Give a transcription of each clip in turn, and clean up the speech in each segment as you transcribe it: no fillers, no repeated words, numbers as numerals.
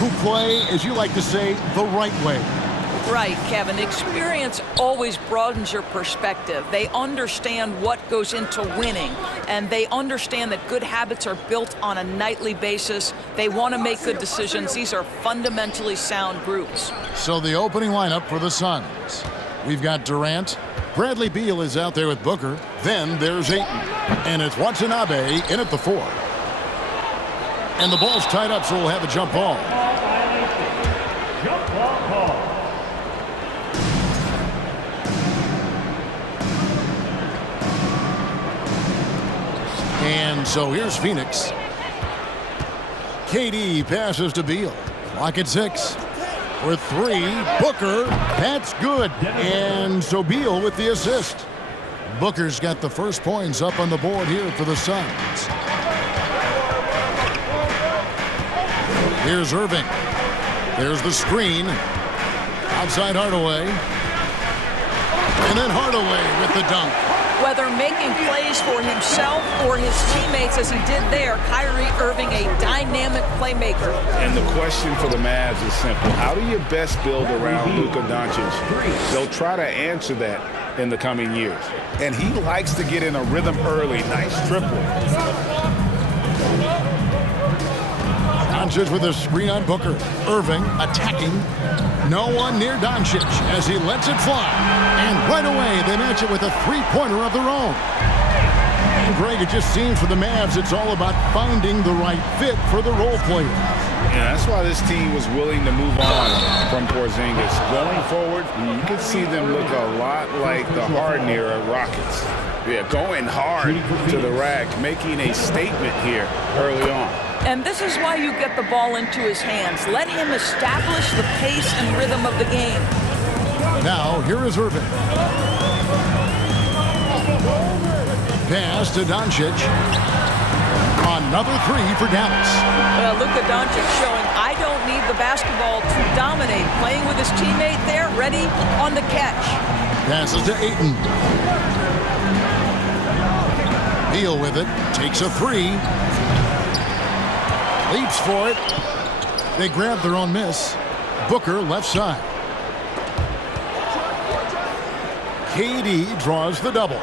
who play, as you like to say, the right way. Right, Kevin. Experience always broadens your perspective. They understand what goes into winning, and they understand that good habits are built on a nightly basis. They want to make good decisions. These are fundamentally sound groups. So the opening lineup for the Suns. We've got Durant. Bradley Beal is out there with Booker. Then there's Ayton. And it's Watanabe in at the 4. And the ball's tied up, so we'll have a jump ball. Jump ball call. And so here's Phoenix. KD passes to Beal. Clock at 6. For 3, Booker. That's good. And so Beal with the assist. Booker's got the first points up on the board here for the Suns. Here's Irving. There's the screen. Outside Hardaway. And then Hardaway with the dunk. Whether making plays for himself or his teammates as he did there, Kyrie Irving, a dynamic playmaker. And the question for the Mavs is simple. How do you best build around Luka Doncic? They'll try to answer that in the coming years. And he likes to get in a rhythm early. Nice triple. Doncic with a screen on Booker. Irving attacking. No one near Doncic as he lets it fly. And right away, they match it with a three-pointer of their own. And Greg, it just seems for the Mavs, it's all about finding the right fit for the role players. Yeah, that's why this team was willing to move on from Porzingis. Going forward, you can see them look a lot like the Harden era Rockets. Yeah, going hard to the rack, making a statement here early on. And this is why you get the ball into his hands. Let him establish the pace and rhythm of the game. Now, here is Irving. Pass to Doncic. Another 3 for Dallas. Well, Luka Doncic showing I don't need the basketball to dominate. Playing with his teammate there, ready on the catch. Passes to Ayton. Beal with it. Takes a 3. Leaps for it. They grab their own miss. Booker left side. KD draws the double.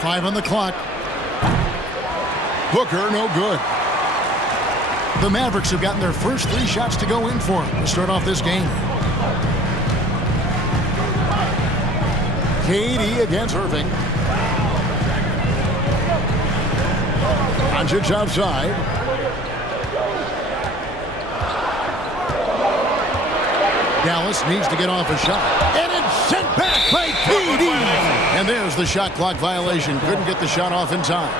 5 on the clock. Booker no good. The Mavericks have gotten their first 3 shots to go in for him to start off this game. KD against Irving. Doncic outside. Dallas needs to get off a shot. And it's sent back by KD. And there's the shot clock violation. Couldn't get the shot off in time.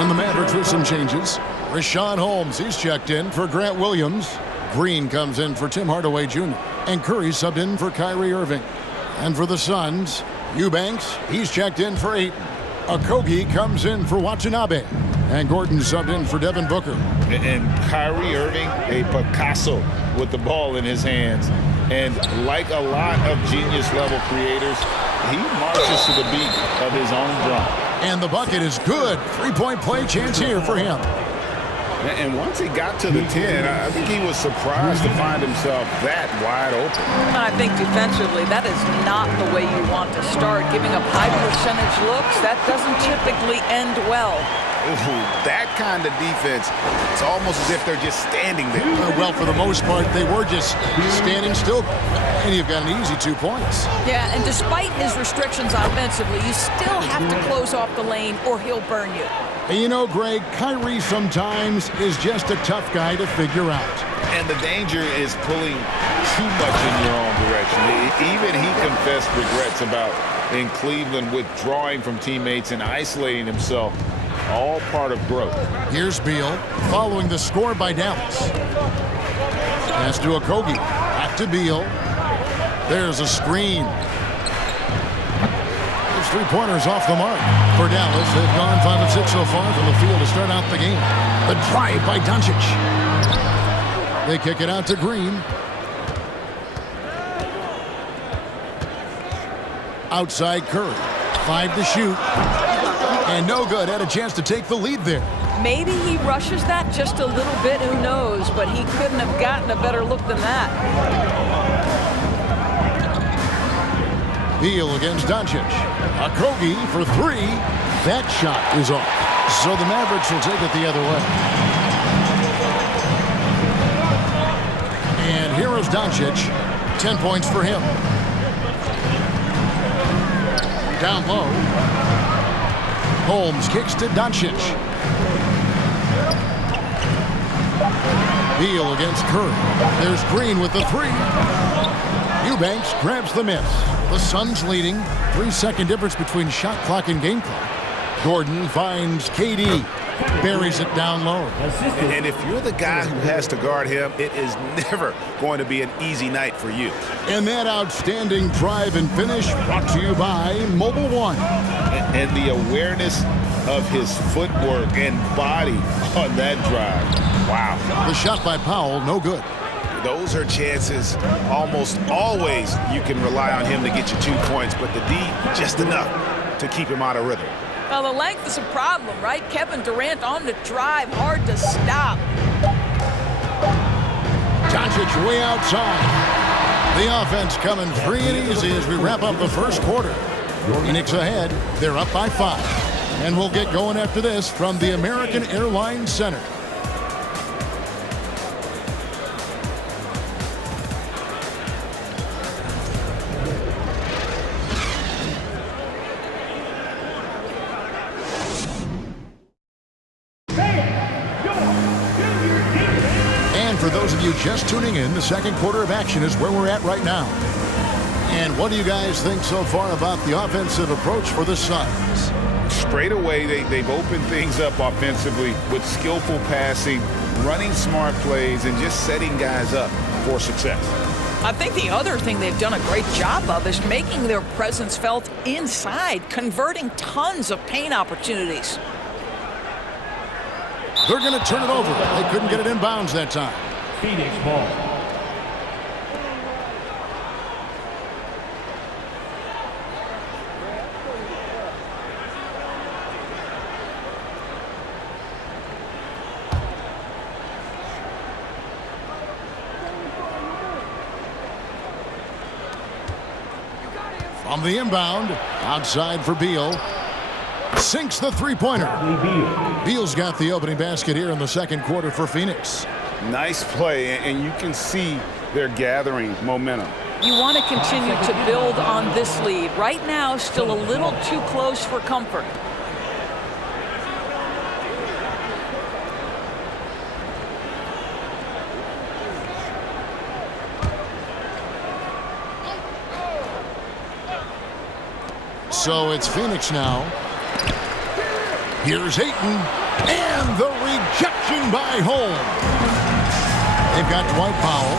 And the Mavericks with some changes. Rashawn Holmes, he's checked in for Grant Williams. Green comes in for Tim Hardaway Jr. And Curry subbed in for Kyrie Irving. And for the Suns, Eubanks, he's checked in for Ayton. Okogie comes in for Watanabe. And Gordon subbed in for Devin Booker. And Kyrie Irving, a Picasso with the ball in his hands. And like a lot of genius-level creators, he marches to the beat of his own drum. And the bucket is good. 3-point play chance here for him. And once he got to the 10, I think he was surprised to find himself that wide open. I think defensively, that is not the way you want to start. Giving up high percentage looks, that doesn't typically end well. Ooh, that kind of defense, it's almost as if they're just standing there. Well, for the most part, they were just standing still. And you've got an easy 2 points. Yeah, and despite his restrictions offensively, you still have to close off the lane or he'll burn you. And you know, Greg, Kyrie sometimes is just a tough guy to figure out. And the danger is pulling too much in your own direction. Even he confessed regrets about in Cleveland withdrawing from teammates and isolating himself. All part of growth. Here's Beal following the score by Dallas. Pass to Okogie. Back to Beal. There's a screen. Those 3-pointers off the mark for Dallas. They've gone 5 of 6 so far from the field to start out the game. The drive by Doncic. They kick it out to Green. Outside Curry. 5 to shoot. And no good. Had a chance to take the lead there. Maybe he rushes that just a little bit, who knows, but he couldn't have gotten a better look than that. Beal against Doncic. Okogie for three. That shot is off. So the Mavericks will take it the other way. And here is Doncic. 10 points for him. Down low. Holmes kicks to Doncic. Beal against Curry. There's Green with the three. Eubanks grabs the miss. The Suns leading. 3-second difference between shot clock and game clock. Gordon finds KD. Buries it down low. And if you're the guy who has to guard him, it is never going to be an easy night for you. And that outstanding drive and finish brought to you by Mobile One. And the awareness of his footwork and body on that drive. Wow. The shot by Powell, no good. Those are chances almost always you can rely on him to get you 2 points, but the D, just enough to keep him out of rhythm. Well, the length is a problem, right? Kevin Durant on the drive, hard to stop. Doncic way outside. The offense coming free and easy as we wrap up the first quarter. Phoenix ahead. They're up by 5. And we'll get going after this from the American Airlines Center. For those of you just tuning in, the second quarter of action is where we're at right now. And what do you guys think so far about the offensive approach for the Suns? Straight away, they've opened things up offensively with skillful passing, running smart plays, and just setting guys up for success. I think the other thing they've done a great job of is making their presence felt inside, converting tons of paint opportunities. They're going to turn it over. They couldn't get it inbounds that time. Phoenix ball. From the inbound, outside for Beal. Sinks the three-pointer. Beal's got the opening basket here in the second quarter for Phoenix. Nice play, and you can see they're gathering momentum. You want to continue to build on this lead. Right now, still a little too close for comfort. So it's Phoenix now. Here's Ayton, and the rejection by Holmes. They've got Dwight Powell,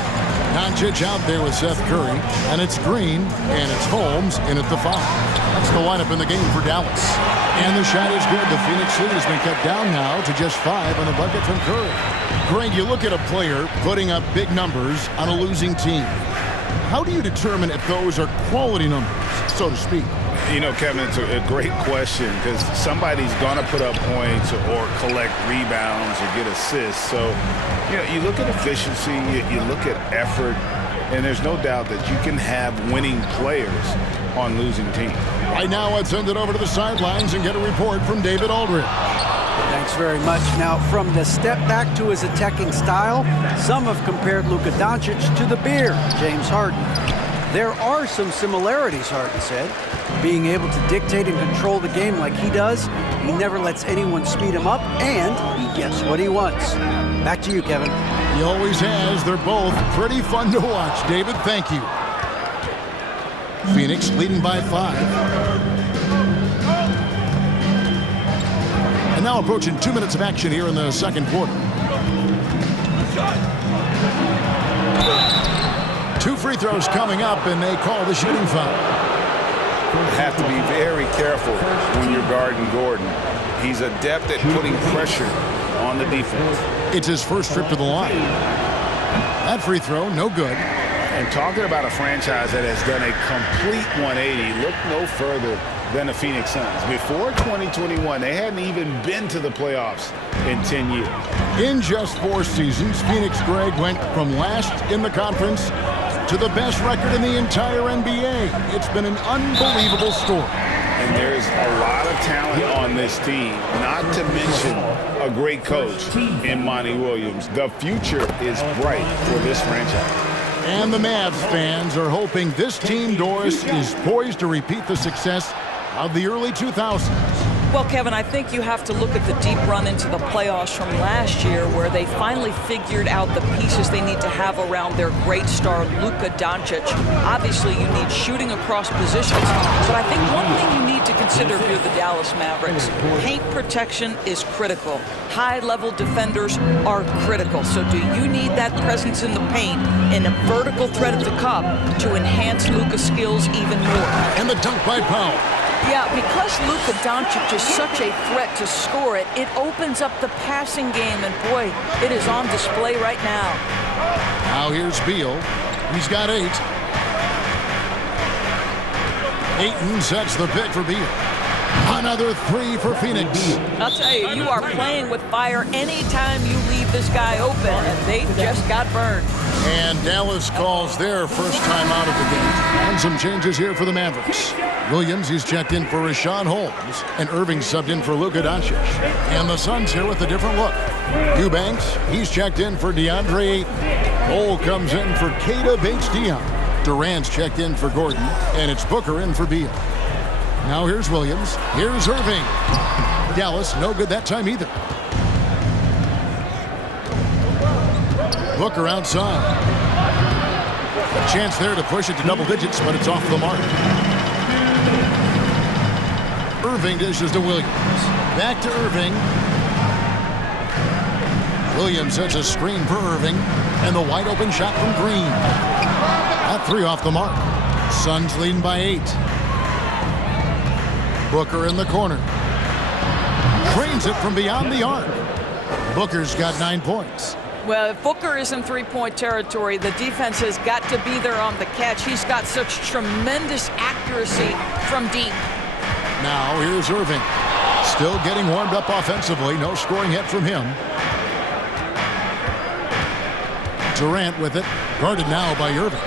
Doncic out there with Seth Curry, and it's Green, and it's Holmes in at the 5. That's the lineup in the game for Dallas. And the shot is good. The Phoenix lead has been cut down now to just 5 on the bucket from Curry. Greg, you look at a player putting up big numbers on a losing team. How do you determine if those are quality numbers, so to speak? You know, Kevin, it's a great question because somebody's going to put up points or collect rebounds or get assists. So, you know, you look at efficiency, you look at effort, and there's no doubt that you can have winning players on losing teams. Right now, let's send it over to the sidelines and get a report from David Aldridge. Thanks very much. Now, from the step back to his attacking style, some have compared Luka Doncic to the Bear, James Harden. There are some similarities, Harden said. Being able to dictate and control the game like he does, he never lets anyone speed him up, and he gets what he wants. Back to you, Kevin. He always has. They're both pretty fun to watch. David, thank you. Phoenix leading by 5. And now approaching 2 minutes of action here in the second quarter. 2 free throws coming up, and they call the shooting foul. Have to be very careful when you're guarding Gordon. He's adept at putting pressure on the defense. It's his first trip to the line. That free throw, no good. And talking about a franchise that has done a complete 180, look no further than the Phoenix Suns. Before 2021, they hadn't even been to the playoffs in 10 years. In just 4 seasons, Phoenix, Greg, went from last in the conference to the best record in the entire NBA. It's been an unbelievable story. And there's a lot of talent on this team, not to mention a great coach in Monty Williams. The future is bright for this franchise. And the Mavs fans are hoping this team, Doris, is poised to repeat the success of the early 2000s. Well, Kevin, I think you have to look at the deep run into the playoffs from last year where they finally figured out the pieces they need to have around their great star, Luka Doncic. Obviously, you need shooting across positions, but I think one thing you need to consider if you're the Dallas Mavericks, paint protection is critical. High-level defenders are critical. So do you need that presence in the paint and a vertical threat at the cup to enhance Luka's skills even more? And the dunk by Powell. Yeah, because Luka Doncic is such a threat to score it, it opens up the passing game, and boy, it is on display right now. Now here's Beal. He's got 8. Ayton sets the pick for Beal. Another 3 for Phoenix. I'll tell you, you are playing with fire anytime you leave this guy open, and they just got burned. And Dallas calls their first time out of the game. And some changes here for the Mavericks. Williams, he's checked in for Rashawn Holmes. And Irving subbed in for Luka Doncic. And the Suns here with a different look. Eubanks, he's checked in for DeAndre Ayton. Cole comes in for Keita Bates-Diop. Durant's checked in for Gordon. And it's Booker in for Beal. Now here's Williams. Here's Irving. Dallas, no good that time either. Booker outside. A chance there to push it to double digits, but it's off the mark. Irving dishes to Williams. Back to Irving. Williams sets a screen for Irving. And the wide open shot from Green. That 3 off the mark. Suns leading by 8. Booker in the corner. Trains it from beyond the arc. Booker's got 9 points. Well, if Booker is in three-point territory, the defense has got to be there on the catch. He's got such tremendous accuracy from deep. Now here's Irving. Still getting warmed up offensively. No scoring yet from him. Durant with it. Guarded now by Irving.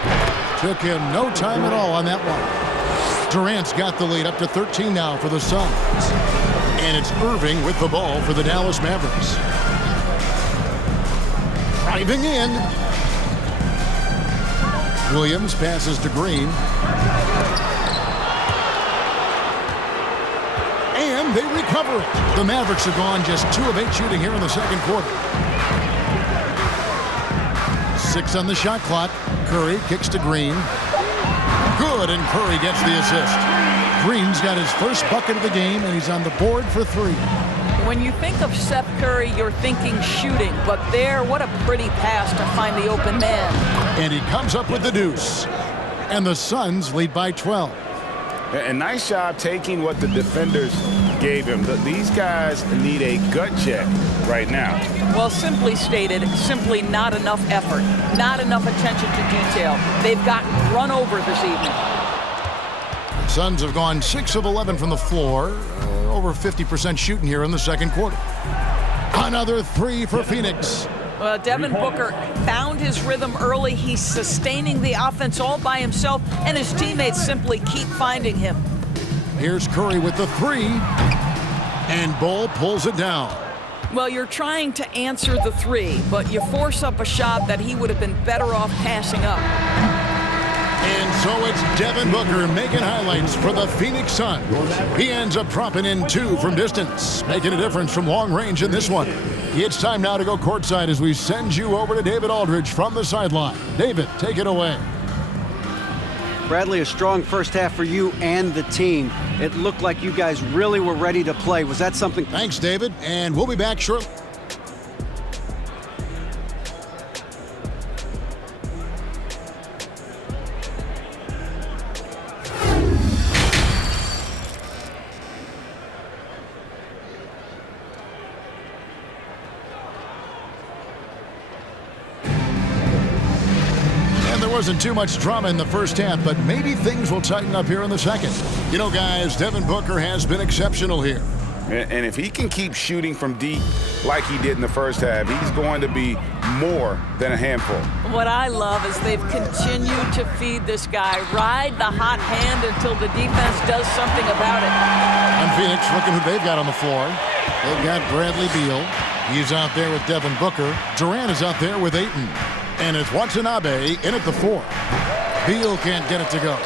Took him no time at all on that one. Durant's got the lead up to 13 now for the Suns. And it's Irving with the ball for the Dallas Mavericks. Driving in. Williams passes to Green. And they recover it. The Mavericks are gone just 2 of 8 shooting here in the second quarter. 6 on the shot clock. Curry kicks to Green. Good, and Curry gets the assist. Green's got his first bucket of the game, and he's on the board for 3. When you think of Seth Curry, you're thinking shooting, but there, what a pretty pass to find the open man. And he comes up with the deuce. And the Suns lead by 12. A nice job taking what the defenders gave him. These guys need a gut check right now. Well, simply stated, simply not enough effort, not enough attention to detail. They've gotten run over this evening. Suns have gone 6 of 11 from the floor. Over 50% shooting here in the second quarter. Another 3 for Phoenix. Well, Devin Booker found his rhythm early. He's sustaining the offense all by himself, and his teammates simply keep finding him. Here's Curry with the 3. And Bull pulls it down. Well, you're trying to answer the 3, but you force up a shot that he would have been better off passing up. And so it's Devin Booker making highlights for the Phoenix Suns. He ends up dropping in 2 from distance, making a difference from long range in this one. It's time now to go courtside as we send you over to David Aldridge from the sideline. David, take it away. Bradley, a strong first half for you and the team. It looked like you guys really were ready to play. Was that something? Thanks, David, and we'll be back shortly. wasn't too much drama in the first half, but maybe things will tighten up here in the second. You know, guys, Devin Booker has been exceptional here. And if he can keep shooting from deep like he did in the first half, he's going to be more than a handful. What I love is they've continued to feed this guy. Ride the hot hand until the defense does something about it. And Phoenix, looking who they've got on the floor. They've got Bradley Beal. He's out there with Devin Booker. Durant is out there with Ayton. And it's Watanabe in at the 4. Beal can't get it to go.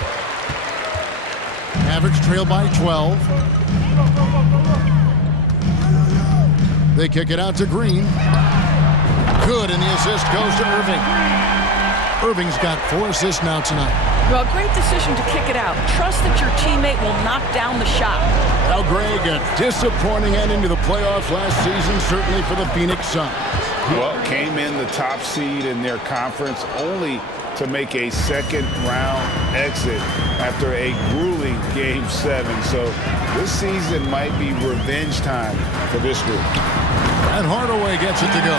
Mavericks trail by 12. They kick it out to Green. Good, and the assist goes to Irving. Irving's got 4 assists now tonight. Well, great decision to kick it out. Trust that your teammate will knock down the shot. Now, Greg, a disappointing ending to the playoffs last season, certainly for the Phoenix Suns. Well, came in the top seed in their conference only to make a second-round exit after a grueling Game 7. So this season might be revenge time for this group. And Hardaway gets it to go.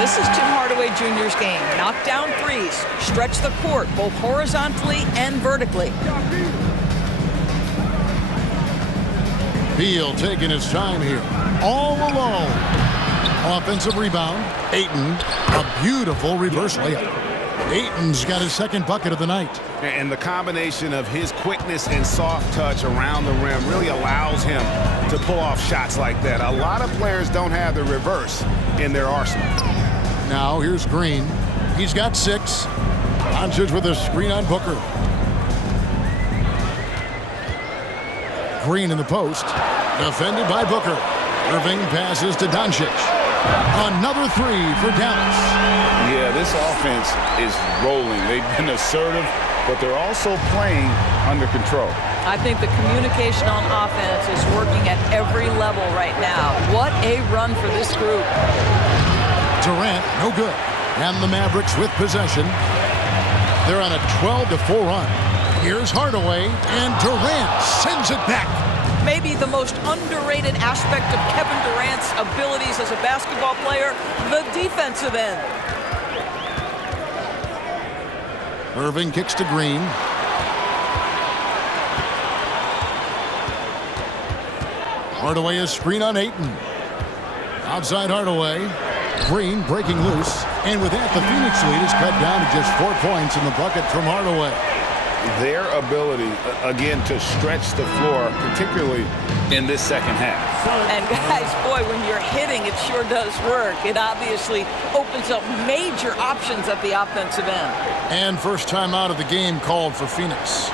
This is Tim Hardaway Jr.'s game. Knock down threes, stretch the court both horizontally and vertically. Beal taking his time here. All alone. Offensive rebound. Ayton, a beautiful reverse layup. Ayton's got his second bucket of the night. And the combination of his quickness and soft touch around the rim really allows him to pull off shots like that. A lot of players don't have the reverse in their arsenal. Now here's Green. He's got 6. Doncic with a screen on Booker. Green in the post. Defended by Booker. Irving passes to Doncic. Another 3 for Dallas. Yeah, this offense is rolling. They've been assertive, but they're also playing under control. I think the communication on offense is working at every level right now. What a run for this group. Durant, no good. And the Mavericks with possession. They're on a 12-4 run. Here's Hardaway, and Durant sends it back. Maybe the most underrated aspect of Kevin Durant's abilities as a basketball player, the defensive end. Irving kicks to Green. Hardaway is screen on Ayton. Outside Hardaway. Green breaking loose. And with that, the Phoenix lead is cut down to just 4 points in the bucket from Hardaway. Their ability, again, to stretch the floor, particularly in this second half. And guys, boy, when you're hitting, it sure does work. It obviously opens up major options at the offensive end. And first time out of the game called for Phoenix.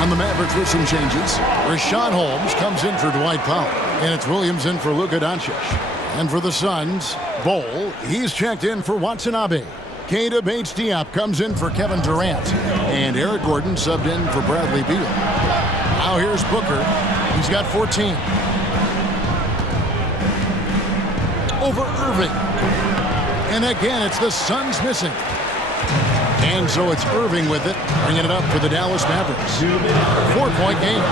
On the Mavericks with some changes. Rashawn Holmes comes in for Dwight Powell. And it's Williams in for Luka Doncic. And for the Suns, Bol, he's checked in for Watanabe. Keita Bates-Diop comes in for Kevin Durant. And Eric Gordon subbed in for Bradley Beal. Now here's Booker. He's got 14. Over Irving. And again, it's the Suns missing. And so it's Irving with it, bringing it up for the Dallas Mavericks. 4-point game.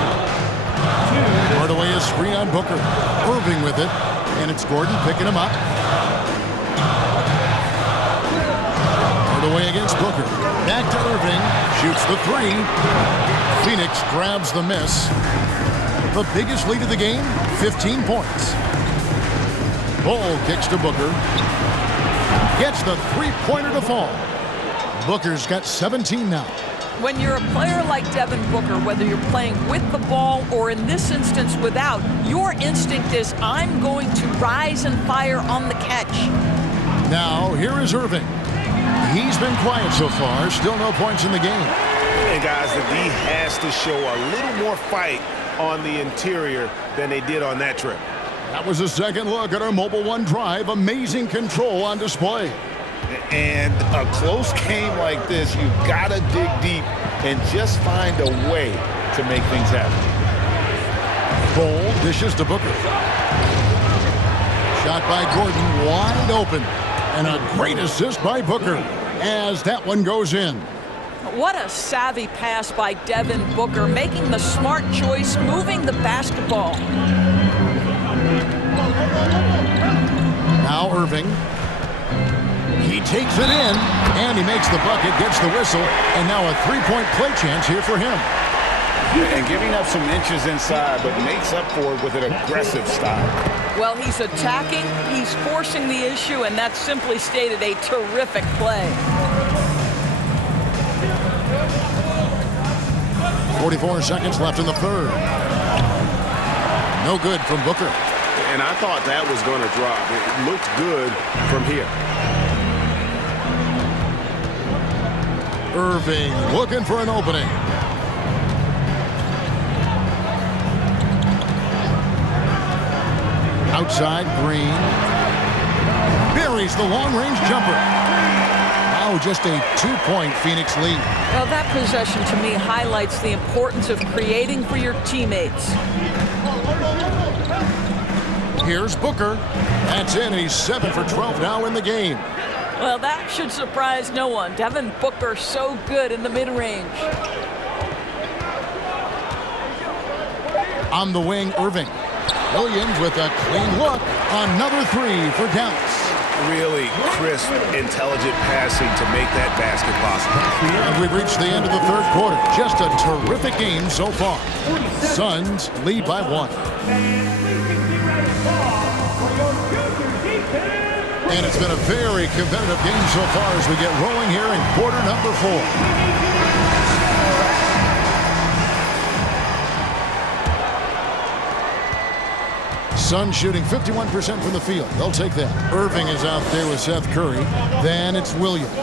Hardaway is screen on Booker. Irving with it, and it's Gordon picking him up. Hardaway against Booker. Back to Irving. Shoots the 3. Phoenix grabs the miss. The biggest lead of the game, 15 points. Bol kicks to Booker. Gets the 3-pointer to fall. Booker's got 17 now. When you're a player like Devin Booker, whether you're playing with the ball or in this instance without, your instinct is, I'm going to rise and fire on the catch. Now, here is Irving. He's been quiet so far. Still no points in the game. And guys, the D has to show a little more fight on the interior than they did on that trip. That was a second look at our Mobile One drive. Amazing control on display. And a close game like this, you've got to dig deep and just find a way to make things happen. Bol dishes to Booker. Shot by Gordon, wide open. And a great assist by Booker as that one goes in. What a savvy pass by Devin Booker, making the smart choice, moving the basketball. Now Irving. He takes it in, and he makes the bucket, gets the whistle, and now a three-point play chance here for him. And giving up some inches inside, but makes up for it with an aggressive style. Well, he's attacking, he's forcing the issue, and that's simply stated a terrific play. 44 seconds left in the third. No good from Booker. And I thought that was going to drop. It looked good from here. Irving looking for an opening. Outside, Green. Buries the long-range jumper. Now just a 2-point Phoenix lead. Well, that possession to me highlights the importance of creating for your teammates. Here's Booker. That's in. He's 7 for 12 now in the game. Well, that should surprise no one. Devin Booker so good in the mid-range. On the wing, Irving. Williams with a clean look. Another three for Dallas. Really crisp, intelligent passing to make that basket possible. And we've reached the end of the third quarter. Just a terrific game so far. Suns lead by 1. And it's been a very competitive game so far as we get rolling here in quarter number 4. Suns shooting 51% from the field. They'll take that. Irving is out there with Seth Curry. Then it's Williams.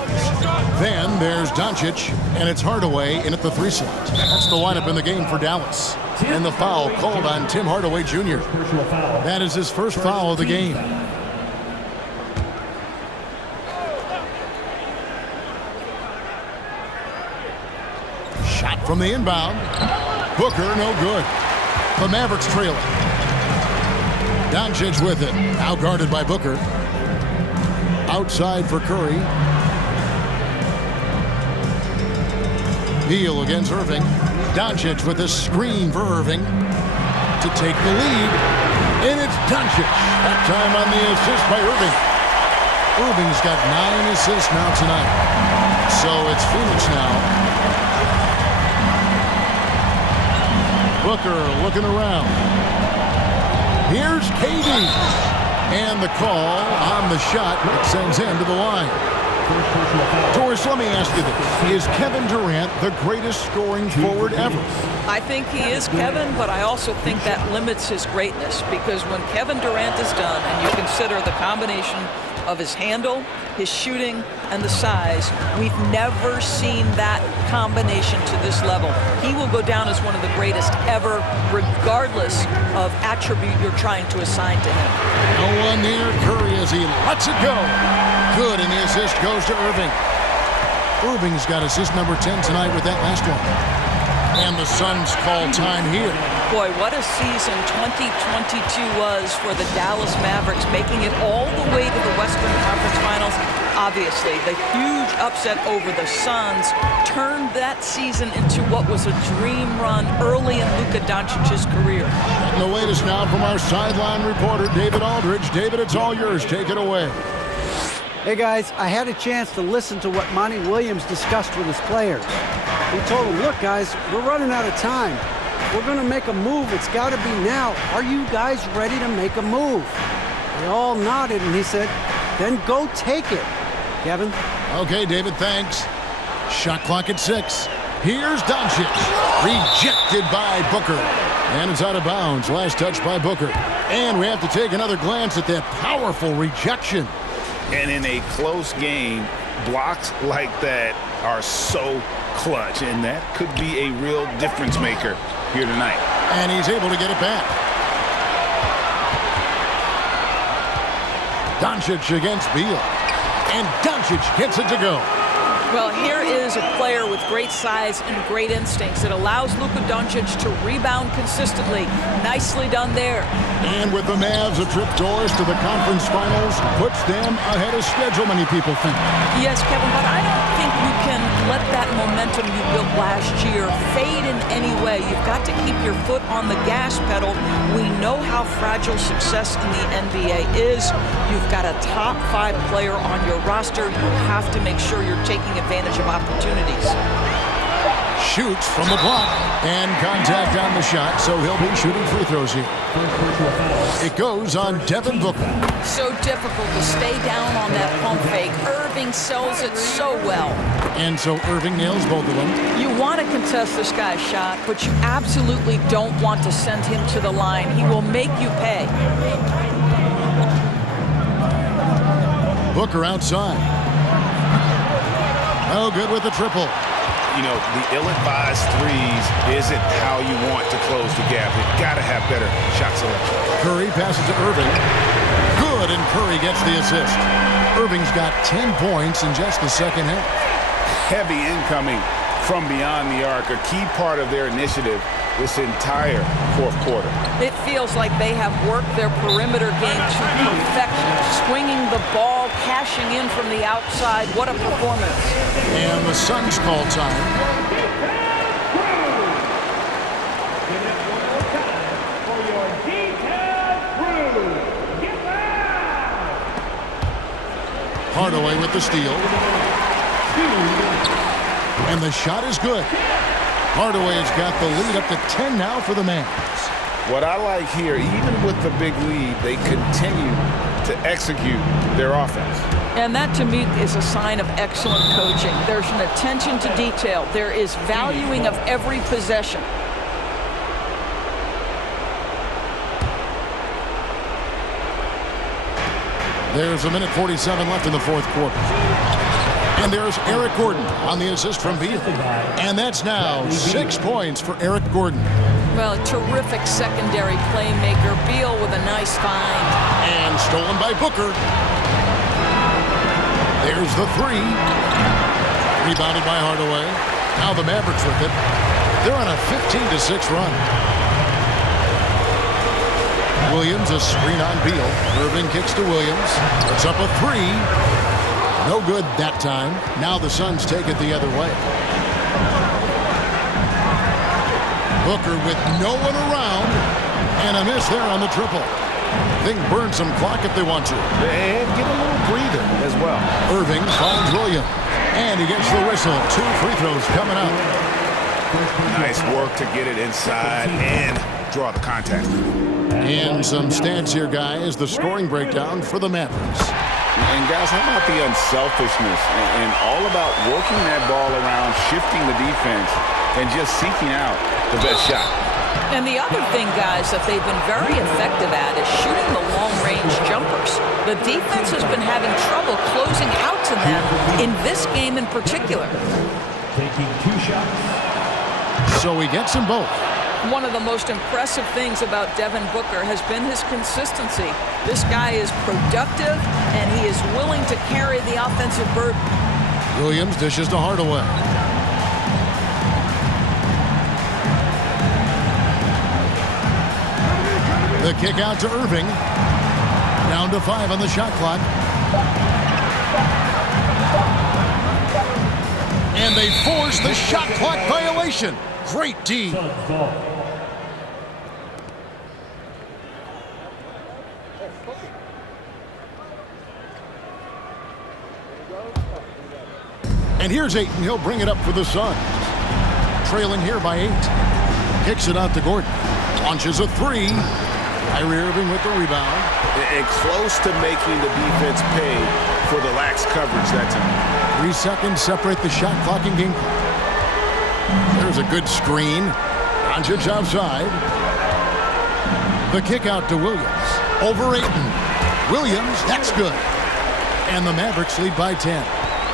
Then there's Doncic, and it's Hardaway in at the 3 slot. That's the lineup in the game for Dallas. And the foul called on Tim Hardaway Jr. That is his first foul of the game. Shot from the inbound. Booker, no good. The Mavericks trail it. Doncic with it. Now guarded by Booker. Outside for Curry. Beal against Irving. Doncic with a screen for Irving to take the lead. And it's Doncic. That time on the assist by Irving. Irving's got 9 assists now tonight. So it's Phoenix now. Booker looking around. Here's KD. And the call on the shot that sends him to the line. Doris, let me ask you this. Is Kevin Durant the greatest scoring forward ever? I think he is, Kevin, but I also think that limits his greatness, because when Kevin Durant is done and you consider the combination of his handle, his shooting, and the size, we've never seen that combination to this level. He will go down as one of the greatest ever, regardless of attribute you're trying to assign to him. No one near Curry as he lets it go. Good, and the assist goes to Irving. Irving's got assist number 10 tonight with that last one. And the Suns call time here. Boy, what a season 2022 was for the Dallas Mavericks, making it all the way to the Western Conference Finals. Obviously, the huge upset over the Suns turned that season into what was a dream run early in Luka Doncic's career. And the latest now from our sideline reporter, David Aldridge. David, it's all yours. Take it away. Hey guys, I had a chance to listen to what Monty Williams discussed with his players. He told them, look guys, we're running out of time. We're going to make a move. It's got to be now. Are you guys ready to make a move? They all nodded, and he said, then go take it. Kevin? Okay, David, thanks. Shot clock at 6. Here's Doncic. Rejected by Booker. And it's out of bounds. Last touch by Booker. And we have to take another glance at that powerful rejection. And in a close game, blocks like that are so clutch, and that could be a real difference maker here tonight. And he's able to get it back. Doncic against Beal. And Doncic gets it to go. Well, here is a player with great size and great instincts. It allows Luka Doncic to rebound consistently. Nicely done there. And with the Mavs a trip doors to the conference finals, puts them ahead of schedule, many people think. Yes, Kevin, but I don't think you can let that momentum you built last year fade in any way. You've got to keep your foot on the gas pedal. We know how fragile success in the NBA is. You've got a top 5 player on your roster. You have to make sure you're taking advantage of opportunities. Shoots from the block, and contact on the shot, so he'll be shooting free throws here. It goes on Devin Booker. So difficult to stay down on that pump fake. Irving sells it so well. And so Irving nails both of them. You want to contest this guy's shot, but you absolutely don't want to send him to the line. He will make you pay. Booker outside. Oh, good with the triple. You know, the ill-advised threes isn't how you want to close the gap. You've got to have better shot selection. Curry passes to Irving. Good, and Curry gets the assist. Irving's got 10 points in just the second half. Heavy incoming from beyond the arc, a key part of their initiative this entire fourth quarter. It feels like they have worked their perimeter game to perfection. Swinging the ball, cashing in from the outside. What a performance. And the Suns call time. Hardaway with the steal. And the shot is good. Hardaway has got the lead up to 10 now for the Mavs. What I like here, even with the big lead, they continue to execute their offense. And that, to me, is a sign of excellent coaching. There's an attention to detail. There is valuing of every possession. There's 1:47 left in the fourth quarter. And there's Eric Gordon on the assist from Beal. And that's now 6 points for Eric Gordon. Well, a terrific secondary playmaker. Beal with a nice find. And stolen by Booker. There's the three. Rebounded by Hardaway. Now the Mavericks with it. They're on a 15-6 run. Williams, a screen on Beal. Irving kicks to Williams. It's up a three. No good that time. Now the Suns take it the other way. Booker with no one around. And a miss there on the triple. They can burn some clock if they want to. And get a little breather as well. Irving finds Williams. And he gets the whistle. 2 free throws coming up. Nice work to get it inside and draw the contact. And some stats here, guys. The scoring breakdown for the Mavericks. And guys, how about the unselfishness and all about working that ball around, shifting the defense, and just seeking out the best shot. And the other thing, guys, that they've been very effective at is shooting the long-range jumpers. The defense has been having trouble closing out to them in this game in particular. Taking 2 shots. So he gets them both. One of the most impressive things about Devin Booker has been his consistency. This guy is productive, and he is willing to carry the offensive burden. Williams dishes to Hardaway. The kick out to Irving. Down to 5 on the shot clock. And they force the shot clock violation. Great D. And here's Ayton. He'll bring it up for the Suns. Trailing here by 8. Kicks it out to Gordon. Launches a 3. Kyrie Irving with the rebound. And close to making the defense pay for the lax coverage that time. 3 seconds separate the shot clock and game clock. There's a good screen. Doncic outside. The kick out to Williams. Over Ayton. Williams, that's good. And the Mavericks lead by 10.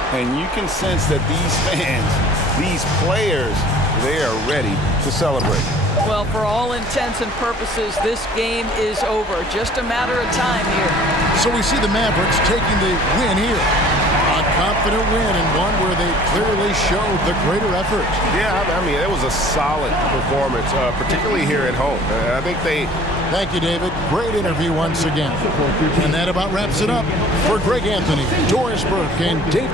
And you can sense that these fans, these players, they are ready to celebrate. Well, for all intents and purposes, this game is over. Just a matter of time here. So we see the Mavericks taking the win here. A confident win and one where they clearly showed the greater effort. Yeah, I mean, it was a solid performance, particularly here at home. I think they... Thank you, David. Great interview once again. And that about wraps it up. For Greg Anthony, Doris Burke, and Dave...